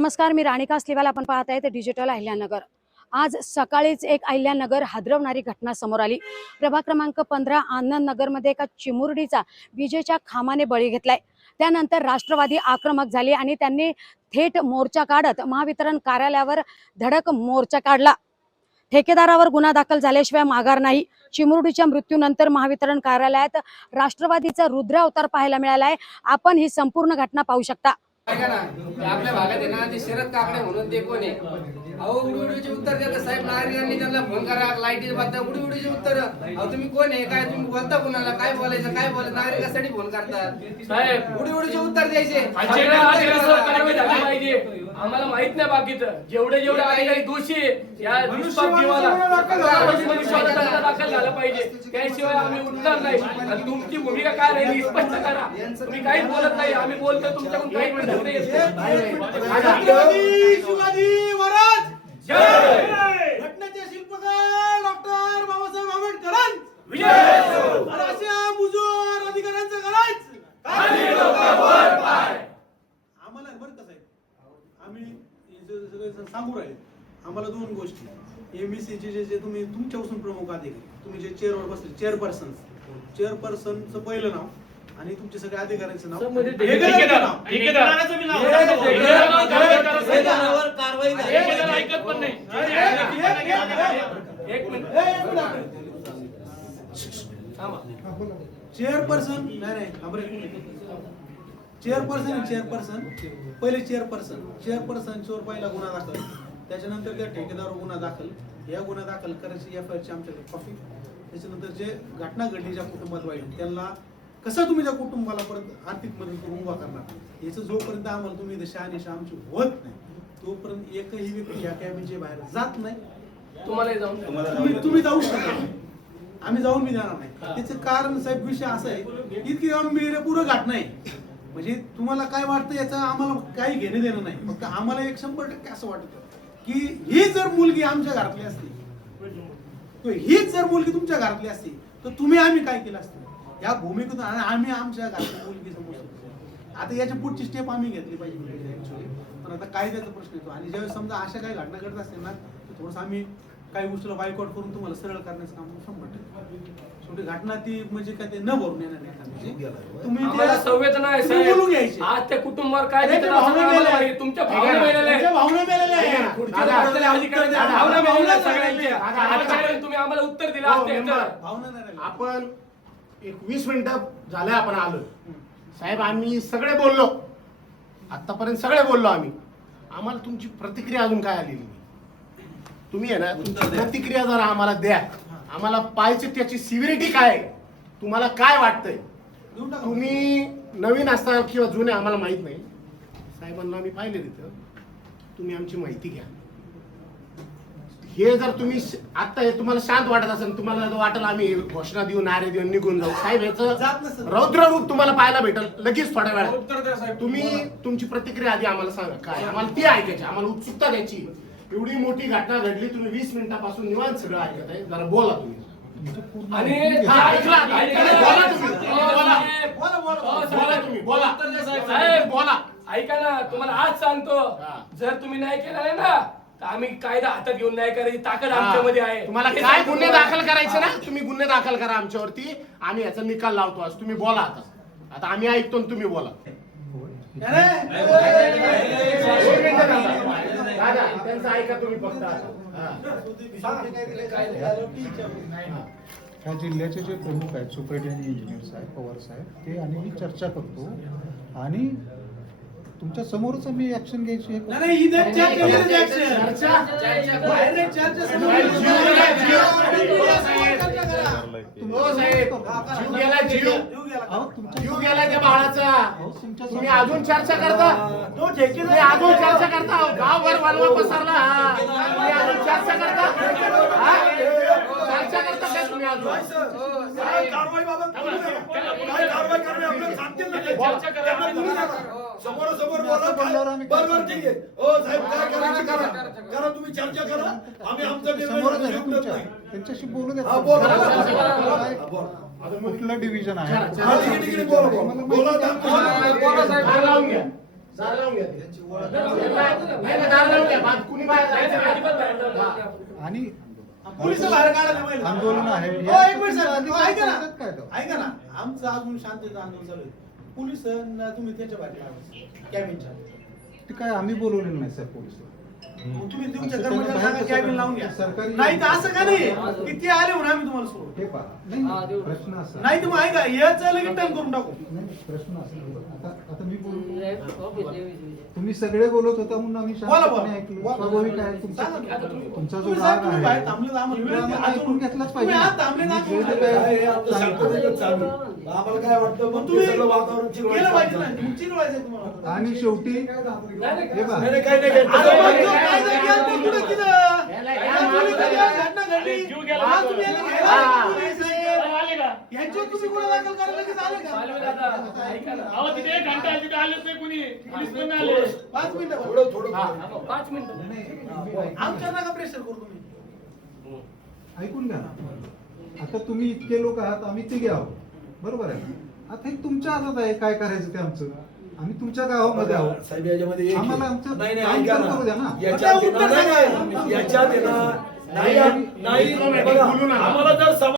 नमस्कार, मी राणिका स्लिवाल. आपण पाहत आहे ते डिजिटल अहिल्यानगर. आज सकाळीच एक अहिल्यानगर हादरवणारी घटना समोर आली. प्रभाग क्रमांक 15 आनंदनगरमध्ये एका चिमुरडीचा विजेच्या खांबाने बळी घेतलाय. त्यानंतर राष्ट्रवादी आक्रमक झाली आणि त्यांनी थेट मोर्चा काढत महावितरण कार्यालयावर धडक मोर्चा काढला. ठेकेदारावर गुन्हा दाखल झाल्याशिवाय माघार नाही. चिमुरडीच्या मृत्यूनंतर महावितरण कार्यालयात राष्ट्रवादीचा रुद्र अवतार पाहायला मिळाला आहे. आपण ही संपूर्ण घटना पाहू शकता. आपल्या भागात आहे ना, ते शरद काकडे म्हणून ते कोण आहे, अहो उडीचे उत्तर देतात साहेब. नागरिकांनी त्यांना फोन करा, लाईटीचे बाबतीत उडीचे उत्तर. अहो तुम्ही कोण आहे, काय तुम्ही बोलता, कुणाला काय बोलायचं, काय बोलायचं, नागरिकांसाठी फोन करतात साहेब. उडीचे उत्तर द्यायचे. आम्हाला माहित नाही बाकीचं. जेवढे अधिकारी दोषी या दाखल झालं पाहिजे, त्याशिवाय आम्ही उठणार नाही. आणि तुमची भूमिका काय राहिली स्पष्ट करा. तुम्ही काहीच बोलत नाही, आम्ही बोलतो तुमच्याकडून काही म्हणत नाही. शिवाजी महाराज जय. घटनेचे शिल्पकार डॉक्टर बाबासाहेब आंबेडकरांचा अशा मुजोर अधिकाऱ्यांचं करायचं आम्हाला बरं कसं आहे, आम्ही सगळे सांगू राहिले. आम्हाला दोन गोष्टी, एमईसीचे जे तुम्ही तुमच्यापासून प्रमुख अधिकारी, तुम्ही जे चेअरवर बसले चेअरपर्सनचं पहिलं नाव आणि तुमचे सगळे अधिकाऱ्यांचं नाव, चेअरपर्सन पहिले चेअरपर्सनवर पहिला गुन्हा दाखल, त्याच्यानंतर त्या ठेकेदारावर गुन्हा दाखल. या गुन्हा दाखल करायची एफआयआरची आमच्याकडे कॉपी. त्याच्यानंतर जे घटना घडली ज्या कुटुंबात वाईट, त्यांना कसं तुम्ही त्या कुटुंबाला परत आर्थिक मदत करून उभा करणार, याचं जोपर्यंत आम्हाला तुम्ही शहानिशा आमची होत नाही तोपर्यंत एकही व्यक्ती या कॅबिनच्या बाहेर जात नाही. तुम्ही जाऊ शकता, आम्ही जाऊन मी जाणार नाही. त्याचं कारण साहेब विषय असा आहे, इतकी गंभीर पुरं घटना आहे. म्हणजे तुम्हाला काय वाटतं याचं आम्हाला काही घेणं देणं नाही. फक्त आम्हाला 100% असं वाटतं की ही जर मुलगी आमच्या घरातली असती, हीच जर मुलगी तुमच्या घरातली असती तर आम्ही काय केलं असतं. या भूमिकेतून आम्ही आमच्या घरातल्या मुलगी समोर आता याची पुढची स्टेप आम्ही घेतली पाहिजे ऍक्च्युअली. पण आता कायद्याचा प्रश्न येतो आणि ज्यावेळेस समजा अशा काही घटना घडत असतील ना, तर थोडंसं आम्ही काही गोष्टीला बायकॉट करून तुम्हाला सरळ करण्याचं काम 100%. शेवटी घटना ती म्हणजे काय ते न भरून येणार नाही. तुम्ही संवेदना आहे साहेब. आज त्या कुटुंबावर काय तुमच्या भावना तुम्ही आम्हाला उत्तर दिलं असते. आपण 20 मिनिटं झालं आपण आलो साहेब. आम्ही सगळे बोललो, आतापर्यंत सगळे बोललो आम्ही. आम्हाला तुमची प्रतिक्रिया अजून काय आलेली नाही. तुम्ही आहे ना, तुमची प्रतिक्रिया जरा आम्हाला द्या. आम्हाला पाहिजे त्याची सिव्हिरिटी काय, तुम्हाला काय वाटतंय. तुम्ही नवीन असता किंवा जुने आम्हाला माहित नाही. साहेबांना आम्ही पाहिले तिथं, तुम्ही आमची माहिती घ्या. हे जर तुम्ही आता हे तुम्हाला शांत वाटत असेल, तुम्हाला वाटेल आम्ही घोषणा देऊन नारे देऊन निघून जाऊ, साहेब याचं रौद्र रूप तुम्हाला पाहायला भेटेल लगेच थोड्या वेळात. तुम्ही तुमची प्रतिक्रिया आधी आम्हाला सांगा काय, आम्हाला ती ऐकायची, आम्हाला उत्सुकता द्यायची. एवढी मोठी घटना घडली, तुम्ही 20 मिनिटापासून निवांत सगळं ऐकत आहे. जरा बोला तुम्ही. बोला ऐका ना, तुम्हाला आज सांगतो, जर तुम्ही नाही केलं ना तर आम्ही कायदा हातात घेऊन नाही करायची ताकद आमच्यामध्ये आहे. तुम्हाला काय गुन्हे दाखल करायचे ना, तुम्ही गुन्हे दाखल करा आमच्यावरती. आम्ही याचा निकाल लावतो. आज तुम्ही बोला. आता आम्ही ऐकतो आणि तुम्ही बोला. त्यांचं ऐका तुम्ही फक्त. ह्या जिल्ह्याचे जे प्रमुख आहेत, सुपरिटेंडेंट इंजिनियर साहेब, पवार साहेब, ते आणि मी चर्चा करतो आणि तुमच्या समोरच मी ऍक्शन घ्यायची आहे. जीव गेला त्या बाळाचा, तुम्ही अजून चर्चा करता. अजून चर्चा करता. गावभर वलवा पसरला. तुम्ही अजून चर्चा करता. चर्चा करता काय तुम्ही अजून. समोरासमोर बोला. बरोबर ठीक आहे. हो साहेब, काय करायचं करा. तुम्ही चर्चा करा. आम्ही आमचा निर्णय त्यांच्याशी बोलू द्या. कुठलं डिव्हिजन आहे? दार लावून घ्या. त्यांची ओळख नाही, दार लावून घ्या. बाहेर कुणी बाहेर जायचं नाही. अजिबात बाहेर जाऊ नका. आणि पोलिस बाहेर काढायला पाहिजे. आंदोलन आहे. हो, एक मिनिट साहेब, हो, ऐका ना काय तो? ऐका ना आमचं अजून शांततेचं आंदोलन चालू आहे. पोलिसांना तुम्ही त्यांच्या बाहेर लावायचं कॅबिनच्या. ते काय आम्ही बोलवलेलं नाही साहेब पोलिस. मग तुम्ही तुमच्या असं कर्मचाऱ्यांना त्यांनी सांगा बाहेर कॅबिन लावून घ्या. सरकारी- नाही तर असं का नाही की ते आले म्हणून आम्ही तुम्हाला सोडू. हे पहा नाही प्रश्न असा नाही तर मग ऐका याच लगेच टर्न करून टाकू. नाही प्रश्न असा आता मी बोलतो तुम्ही सगळे बोलत होता म्हणून आम्ही बोला, बोला. शांतपणे ऐकलं. स्वाभाविक आहे तुमचा सांगा ना. तुमचा जो तुम्ही साहेब, राग तुम्ही बाहेर आहे थांबले तर आम्हाला तो वेळ द्या. आम्हाला ऐकून घेतलाच पाहिजे तुम्ही ना. आज थांबले तर तुम्ही जे आम्हाला काय हे आपलं शांततेचं चालू आहे. आम्हाला काय वाटतं मग मग तुम्ही ते सगळं वातावरण केलं चिरवायचं पाहिजे आमचं. ना. मग चिरवायचं तुम्हाला. आणि शेवटी हे पहा नाही, नाही, काही नाही, काही अरे मग नाही. तो काय जर गेला तर पुढं तिथं. या पोलिसांनी आज घटना घडली. जीव गेला. आज तुम्ही यांना घ्यायला हा. आले पोलीस साहेब. आले का? यांच्यावर तुम्ही गुन्हा दाखल करायला लगेच आले का? आले दादा. ऐका ना. अहो, तिथे 1 घंटा आहे, तिथे आलेच नाही कुणी. पोलीस पण नाही आले. 5 मिनिटं थोडं थोडं हा, 5 मिनिटं. आमच्या नका प्रेशर करू तुम्ही. ऐकून घ्या ना. आता तुम्ही इतके लोक आहात आम्ही तिघे आहोत बरोबर आहे आता हे तुमच्या हातात आहे काय करायचं ते आमचं आम्ही तुमच्या गावामध्ये आहोत साहेब याच्यामध्ये एक आम्हाला आहे. आमचं नाही काम नाही ऐका तर करू द्या ना. ना याच्यात येणार नाही याच्यात येणार नाही नाही, बघा, बोलू नका. आम्हाला जर